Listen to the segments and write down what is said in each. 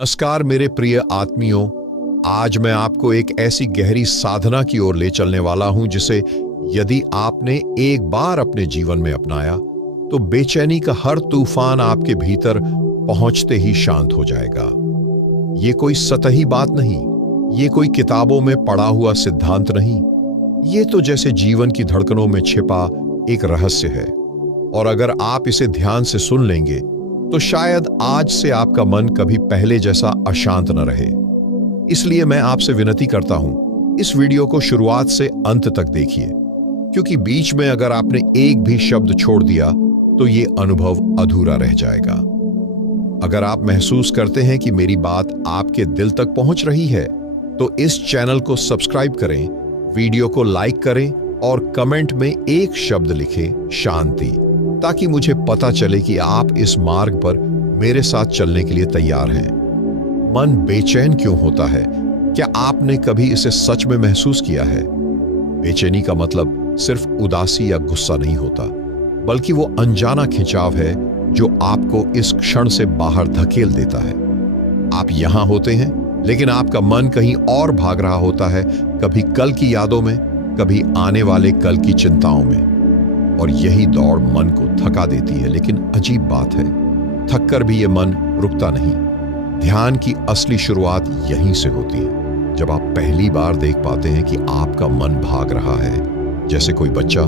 नमस्कार मेरे प्रिय आत्मियों। आज मैं आपको एक ऐसी गहरी साधना की ओर ले चलने वाला हूं जिसे यदि आपने एक बार अपने जीवन में अपनाया तो बेचैनी का हर तूफान आपके भीतर पहुंचते ही शांत हो जाएगा। ये कोई सतही बात नहीं, ये कोई किताबों में पढ़ा हुआ सिद्धांत नहीं, ये तो जैसे जीवन की धड़कनों में छिपा एक रहस्य है। और अगर आप इसे ध्यान से सुन लेंगे तो शायद आज से आपका मन कभी पहले जैसा अशांत न रहे। इसलिए मैं आपसे विनती करता हूं, इस वीडियो को शुरुआत से अंत तक देखिए, क्योंकि बीच में अगर आपने एक भी शब्द छोड़ दिया तो ये अनुभव अधूरा रह जाएगा। अगर आप महसूस करते हैं कि मेरी बात आपके दिल तक पहुंच रही है तो इस चैनल को सब्सक्राइब करें, वीडियो को लाइक करें और कमेंट में एक शब्द लिखें, शांति, ताकि मुझे पता चले कि आप इस मार्ग पर मेरे साथ चलने के लिए तैयार हैं। मन बेचैन क्यों होता है? क्या आपने कभी इसे सच में महसूस किया है? बेचैनी का मतलब सिर्फ उदासी या गुस्सा नहीं होता, बल्कि वो अनजाना खिंचाव है जो आपको इस क्षण से बाहर धकेल देता है। आप यहां होते हैं लेकिन आपका मन कहीं और भाग रहा होता है, कभी कल की यादों में, कभी आने वाले कल की चिंताओं में। और यही दौड़ मन को थका देती है। लेकिन अजीब बात है, थककर भी ये मन रुकता नहीं। ध्यान की असली शुरुआत यहीं से होती है, जब आप पहली बार देख पाते हैं कि आपका मन भाग रहा है। जैसे कोई बच्चा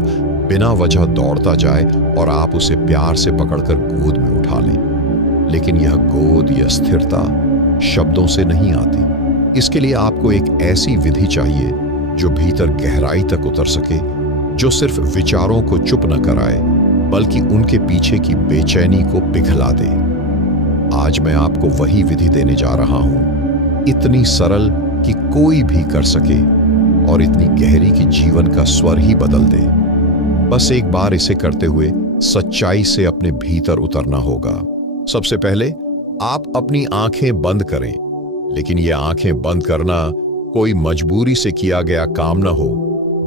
बिना वजह दौड़ता जाए और आप उसे प्यार से पकड़कर गोद में उठा लें। लेकिन यह गोद या स्थिरता शब्दों से नहीं आती। इसके लिए आपको एक ऐसी विधि चाहिए जो भीतर गहराई तक उतर सके, जो सिर्फ विचारों को चुप न कराए बल्कि उनके पीछे की बेचैनी को पिघला दे। आज मैं आपको वही विधि देने जा रहा हूं, इतनी सरल कि कोई भी कर सके और इतनी गहरी कि जीवन का स्वर ही बदल दे। बस एक बार इसे करते हुए सच्चाई से अपने भीतर उतरना होगा। सबसे पहले आप अपनी आंखें बंद करें, लेकिन यह आंखें बंद करना कोई मजबूरी से किया गया काम न हो,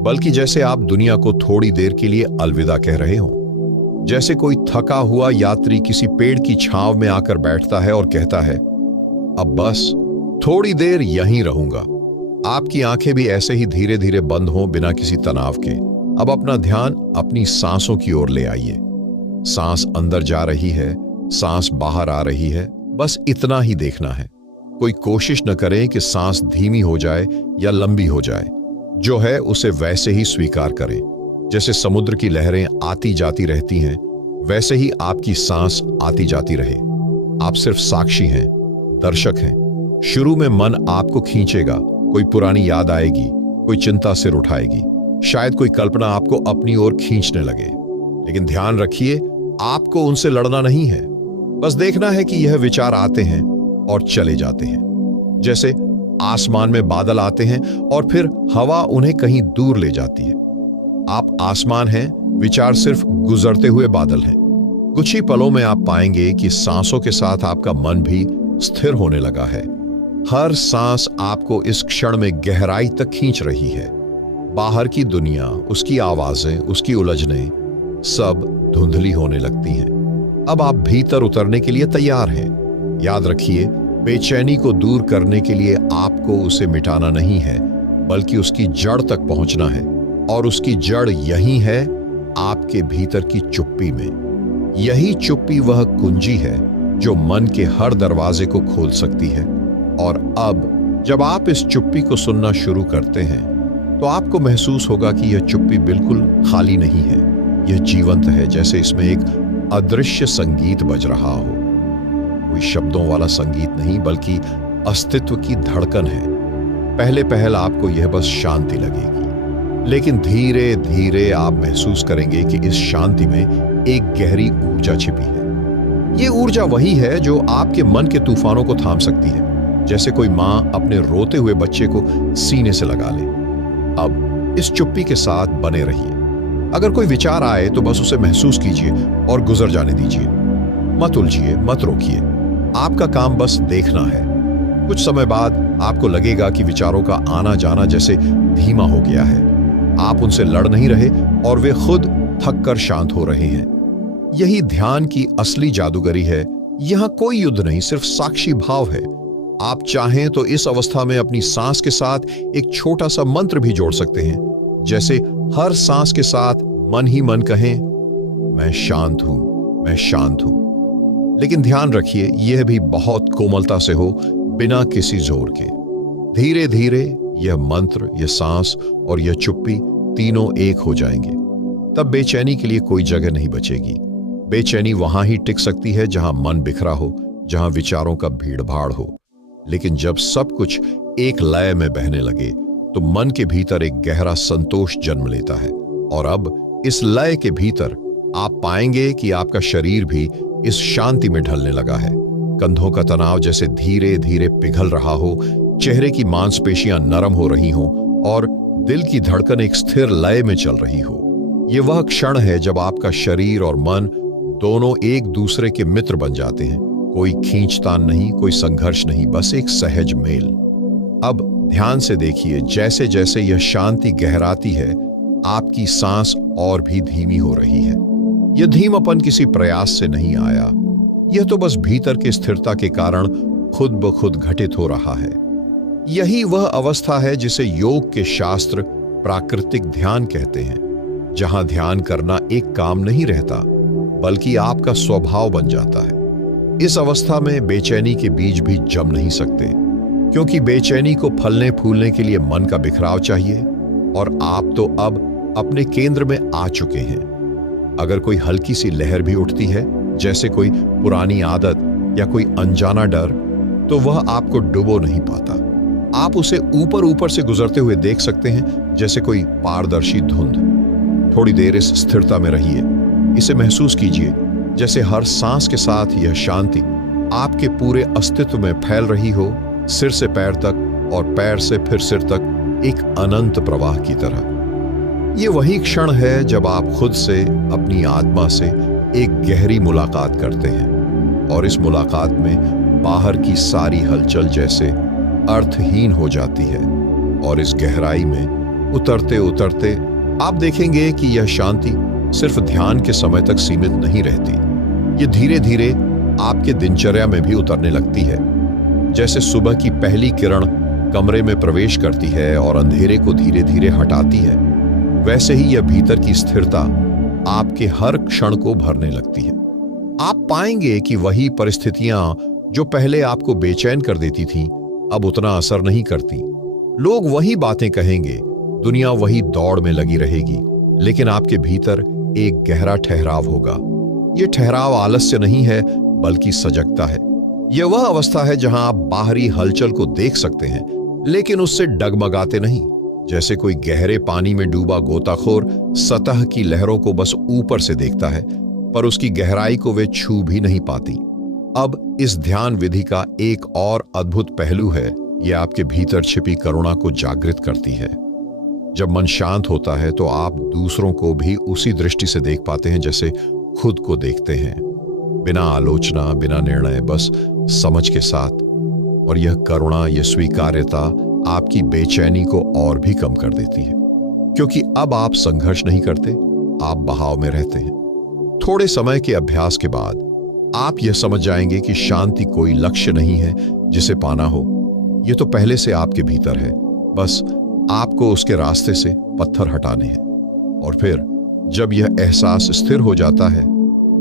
बल्कि जैसे आप दुनिया को थोड़ी देर के लिए अलविदा कह रहे हो। जैसे कोई थका हुआ यात्री किसी पेड़ की छांव में आकर बैठता है और कहता है, अब बस थोड़ी देर यहीं रहूंगा। आपकी आंखें भी ऐसे ही धीरे धीरे बंद हों, बिना किसी तनाव के। अब अपना ध्यान अपनी सांसों की ओर ले आइए। सांस अंदर जा रही है, सांस बाहर आ रही है, बस इतना ही देखना है। कोई कोशिश न करें कि सांस धीमी हो जाए या लंबी हो जाए। जो है उसे वैसे ही स्वीकार करें। जैसे समुद्र की लहरें आती जाती रहती हैं, वैसे ही आपकी सांस आती जाती रहे। आप सिर्फ साक्षी हैं, दर्शक हैं। शुरू में मन आपको खींचेगा, कोई पुरानी याद आएगी, कोई चिंता सिर उठाएगी, शायद कोई कल्पना आपको अपनी ओर खींचने लगे। लेकिन ध्यान रखिए, आपको उनसे लड़ना नहीं है। बस देखना है कि यह विचार आते हैं और चले जाते हैं। जैसे आसमान में बादल आते हैं और फिर हवा उन्हें कहीं दूर ले जाती है। आप आसमान हैं, विचार सिर्फ गुजरते हुए बादल हैं। कुछ ही पलों में आप पाएंगे कि सांसों के साथ आपका मन भी स्थिर होने लगा है। हर सांस आपको इस क्षण में गहराई तक खींच रही है। बाहर की दुनिया, उसकी आवाजें, उसकी उलझनें सब धुंधली होने लगती हैं। अब आप भीतर उतरने के लिए तैयार हैं। याद रखिए, बेचैनी को दूर करने के लिए आपको उसे मिटाना नहीं है, बल्कि उसकी जड़ तक पहुंचना है। और उसकी जड़ यही है, आपके भीतर की चुप्पी में। यही चुप्पी वह कुंजी है जो मन के हर दरवाजे को खोल सकती है। और अब जब आप इस चुप्पी को सुनना शुरू करते हैं तो आपको महसूस होगा कि यह चुप्पी बिल्कुल खाली नहीं है। यह जीवंत है, जैसे इसमें एक अदृश्य संगीत बज रहा हो। कोई शब्दों वाला संगीत नहीं, बल्कि अस्तित्व की धड़कन है। पहले पहल आपको यह बस शांति लगेगी, लेकिन धीरे धीरे आप महसूस करेंगे कि इस शांति में एक गहरी ऊर्जा छिपी है। ये ऊर्जा वही है जो आपके मन के तूफानों को थाम सकती है, जैसे कोई माँ अपने रोते हुए बच्चे को सीने से लगा ले। अब इस चुप्पी के साथ बने रहिए। अगर कोई विचार आए तो बस उसे महसूस कीजिए और गुजर जाने दीजिए। मत उलझिए, मत रोकिए। आपका काम बस देखना है। कुछ समय बाद आपको लगेगा कि विचारों का आना जाना जैसे धीमा हो गया है। आप उनसे लड़ नहीं रहे और वे खुद थक कर शांत हो रहे हैं। यही ध्यान की असली जादूगरी है। यहाँ कोई युद्ध नहीं, सिर्फ साक्षी भाव है। आप चाहें तो इस अवस्था में अपनी सांस के साथ एक छोटा सा मंत्र भी जोड़ सकते हैं, जैसे हर सांस के साथ मन ही मन कहें, मैं शांत हूं, मैं शांत हूं। लेकिन ध्यान रखिए, यह भी बहुत कोमलता से हो, बिना किसी जोर के। धीरे धीरे यह मंत्र, यह सांस और यह चुप्पी तीनों एक हो जाएंगे। तब बेचैनी के लिए कोई जगह नहीं बचेगी। बेचैनी वहां ही टिक सकती है जहां मन बिखरा हो, जहां विचारों का भीड़भाड़ हो। लेकिन जब सब कुछ एक लय में बहने लगे तो मन के भीतर एक गहरा संतोष जन्म लेता है। और अब इस लय के भीतर आप पाएंगे कि आपका शरीर भी इस शांति में ढलने लगा है। कंधों का तनाव जैसे धीरे धीरे पिघल रहा हो, चेहरे की मांसपेशियां नरम हो रही हों और दिल की धड़कन एक स्थिर लय में चल रही हो। यह वह क्षण है जब आपका शरीर और मन दोनों एक दूसरे के मित्र बन जाते हैं। कोई खींचतान नहीं, कोई संघर्ष नहीं, बस एक सहज मेल। अब ध्यान से देखिए, जैसे जैसे यह शांति गहराती है, आपकी सांस और भी धीमी हो रही है। यह धीमापन किसी प्रयास से नहीं आया, यह तो बस भीतर की स्थिरता के कारण खुद ब खुद घटित हो रहा है। यही वह अवस्था है जिसे योग के शास्त्र प्राकृतिक ध्यान कहते हैं, जहां ध्यान करना एक काम नहीं रहता, बल्कि आपका स्वभाव बन जाता है। इस अवस्था में बेचैनी के बीज भी जम नहीं सकते, क्योंकि बेचैनी को फलने फूलने के लिए मन का बिखराव चाहिए, और आप तो अब अपने केंद्र में आ चुके हैं। अगर कोई हल्की सी लहर भी उठती है, जैसे कोई पुरानी आदत या कोई अनजाना डर, तो वह आपको डुबो नहीं पाता। आप उसे ऊपर ऊपर से गुजरते हुए देख सकते हैं, जैसे कोई पारदर्शी धुंध। थोड़ी देर इस स्थिरता में रहिए, इसे महसूस कीजिए, जैसे हर सांस के साथ यह शांति आपके पूरे अस्तित्व में फैल रही हो, सिर से पैर तक और पैर से फिर सिर तक, एक अनंत प्रवाह की तरह। ये वही क्षण है जब आप खुद से, अपनी आत्मा से एक गहरी मुलाकात करते हैं, और इस मुलाकात में बाहर की सारी हलचल जैसे अर्थहीन हो जाती है, और इस गहराई में उतरते उतरते आप देखेंगे कि यह शांति सिर्फ ध्यान के समय तक सीमित नहीं रहती। ये धीरे धीरे आपके दिनचर्या में भी उतरने लगती है। जैसे सुबह की पहली किरण कमरे में प्रवेश करती है और अंधेरे को धीरे धीरे हटाती है, वैसे ही यह भीतर की स्थिरता आपके हर क्षण को भरने लगती है। आप पाएंगे कि वही परिस्थितियां जो पहले आपको बेचैन कर देती थीं, अब उतना असर नहीं करती। लोग वही बातें कहेंगे, दुनिया वही दौड़ में लगी रहेगी, लेकिन आपके भीतर एक गहरा ठहराव होगा। यह ठहराव आलस्य नहीं है, बल्कि सजगता है। यह वह अवस्था है जहां आप बाहरी हलचल को देख सकते हैं, लेकिन उससे डगमगाते नहीं। जैसे कोई गहरे पानी में डूबा गोताखोर सतह की लहरों को बस ऊपर से देखता है, पर उसकी गहराई को वे छू भी नहीं पाती। अब इस ध्यान विधि का एक और अद्भुत पहलू है, यह आपके भीतर छिपी करुणा को जागृत करती है। जब मन शांत होता है तो आप दूसरों को भी उसी दृष्टि से देख पाते हैं जैसे खुद को देखते हैं, बिना आलोचना, बिना निर्णय, बस समझ के साथ। और यह करुणा, यह स्वीकार्यता आपकी बेचैनी को और भी कम कर देती है, क्योंकि अब आप संघर्ष नहीं करते, आप बहाव में रहते हैं। थोड़े समय के अभ्यास के बाद आप यह समझ जाएंगे कि शांति कोई लक्ष्य नहीं है जिसे पाना हो, यह तो पहले से आपके भीतर है, बस आपको उसके रास्ते से पत्थर हटाने हैं। और फिर जब यह एहसास स्थिर हो जाता है,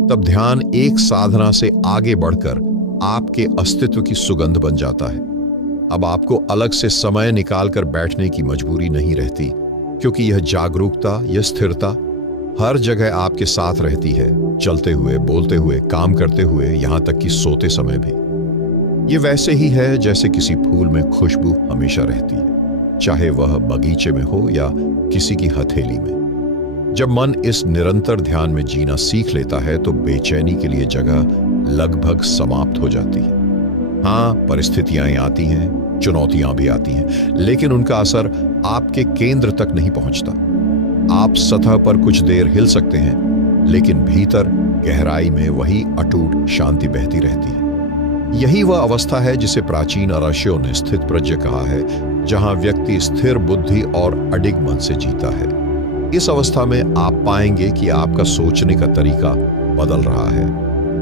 तब ध्यान एक साधना से आगे बढ़कर आपके अस्तित्व की सुगंध बन जाता है। अब आपको अलग से समय निकालकर बैठने की मजबूरी नहीं रहती, क्योंकि यह जागरूकता, यह स्थिरता हर जगह आपके साथ रहती है, चलते हुए, बोलते हुए, काम करते हुए, यहां तक कि सोते समय भी। ये वैसे ही है जैसे किसी फूल में खुशबू हमेशा रहती है, चाहे वह बगीचे में हो या किसी की हथेली में। जब मन इस निरंतर ध्यान में जीना सीख लेता है तो बेचैनी के लिए जगह लगभग समाप्त हो जाती है। हाँ, परिस्थितियां आती हैं, चुनौतियां भी आती हैं, लेकिन उनका असर आपके केंद्र तक नहीं पहुंचता। आप सतह पर कुछ देर हिल सकते हैं, लेकिन भीतर गहराई में वही अटूट शांति बहती रहती है। यही वह अवस्था है जिसे प्राचीन अरष्यों ने स्थित प्रज्ञ कहा है, जहां व्यक्ति स्थिर बुद्धि और अडिग मन से जीता है। इस अवस्था में आप पाएंगे कि आपका सोचने का तरीका बदल रहा है।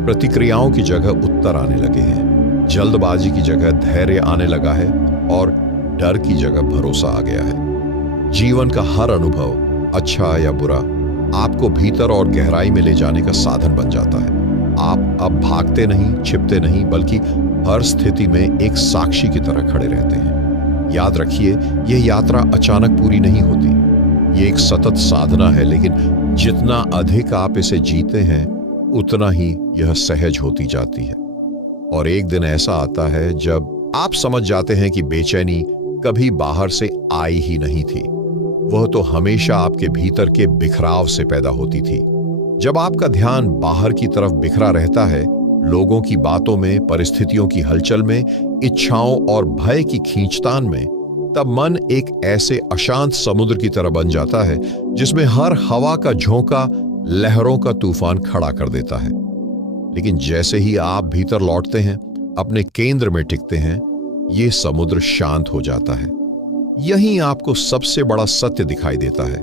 प्रतिक्रियाओं की जगह उत्तर आने लगे हैं, जल्दबाजी की जगह धैर्य आने लगा है और डर की जगह भरोसा आ गया है। जीवन का हर अनुभव, अच्छा या बुरा, आपको भीतर और गहराई में ले जाने का साधन बन जाता है। आप अब भागते नहीं, छिपते नहीं, बल्कि हर स्थिति में एक साक्षी की तरह खड़े रहते हैं। याद रखिए, यह यात्रा अचानक पूरी नहीं होती। ये एक सतत साधना है, लेकिन जितना अधिक आप इसे जीते हैं, उतना ही यह सहज होती जाती है। और एक दिन ऐसा आता है जब आप समझ जाते हैं कि बेचैनी कभी बाहर से आई ही नहीं थी। वह तो हमेशा आपके भीतर के बिखराव से पैदा होती थी। जब आपका ध्यान बाहर की तरफ बिखरा रहता है, लोगों की बातों में, परिस्थितियों की हलचल में, इच्छाओं और भय की खींचतान में, तब मन एक ऐसे अशांत समुद्र की तरह बन जाता है जिसमें हर हवा का झोंका लहरों का तूफान खड़ा कर देता है। लेकिन जैसे ही आप भीतर लौटते हैं, अपने केंद्र में टिकते हैं, ये समुद्र शांत हो जाता है। यहीं आपको सबसे बड़ा सत्य दिखाई देता है।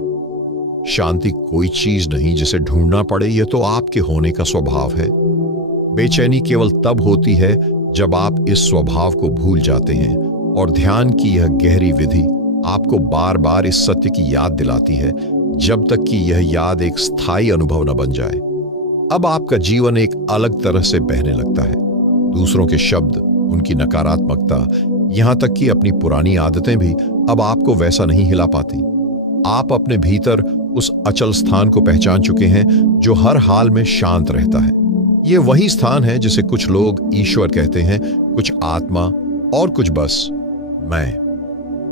शांति कोई चीज नहीं जिसे ढूंढना पड़े, यह तो आपके होने का स्वभाव है। बेचैनी केवल तब होती है जब आप इस स्वभाव को भूल जाते हैं, और ध्यान की यह गहरी विधि आपको बार बार इस सत्य की याद दिलाती है, जब तक कि यह याद एक स्थायी अनुभव न बन जाए। अब आपका जीवन एक अलग तरह से बहने लगता है। दूसरों के शब्द, उनकी नकारात्मकता, यहां तक कि अपनी पुरानी आदतें भी अब आपको वैसा नहीं हिला पाती। आप अपने भीतर उस अचल स्थान को पहचान चुके हैं जो हर हाल में शांत रहता है। ये वही स्थान है जिसे कुछ लोग ईश्वर कहते हैं, कुछ आत्मा और कुछ बस मैं।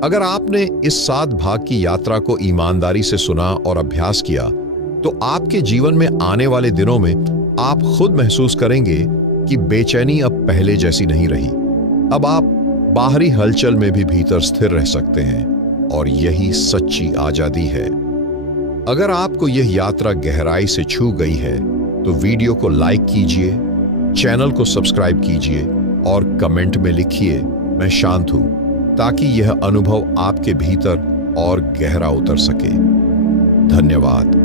अगर आपने इस 7 भाग की यात्रा को ईमानदारी से सुना और अभ्यास किया, तो आपके जीवन में आने वाले दिनों में आप खुद महसूस करेंगे कि बेचैनी अब पहले जैसी नहीं रही। अब आप बाहरी हलचल में भी भीतर स्थिर रह सकते हैं, और यही सच्ची आजादी है। अगर आपको यह यात्रा गहराई से छू गई है, तो वीडियो को लाइक कीजिए, चैनल को सब्सक्राइब कीजिए और कमेंट में लिखिए, मैं शांत हूं, ताकि यह अनुभव आपके भीतर और गहरा उतर सके। धन्यवाद।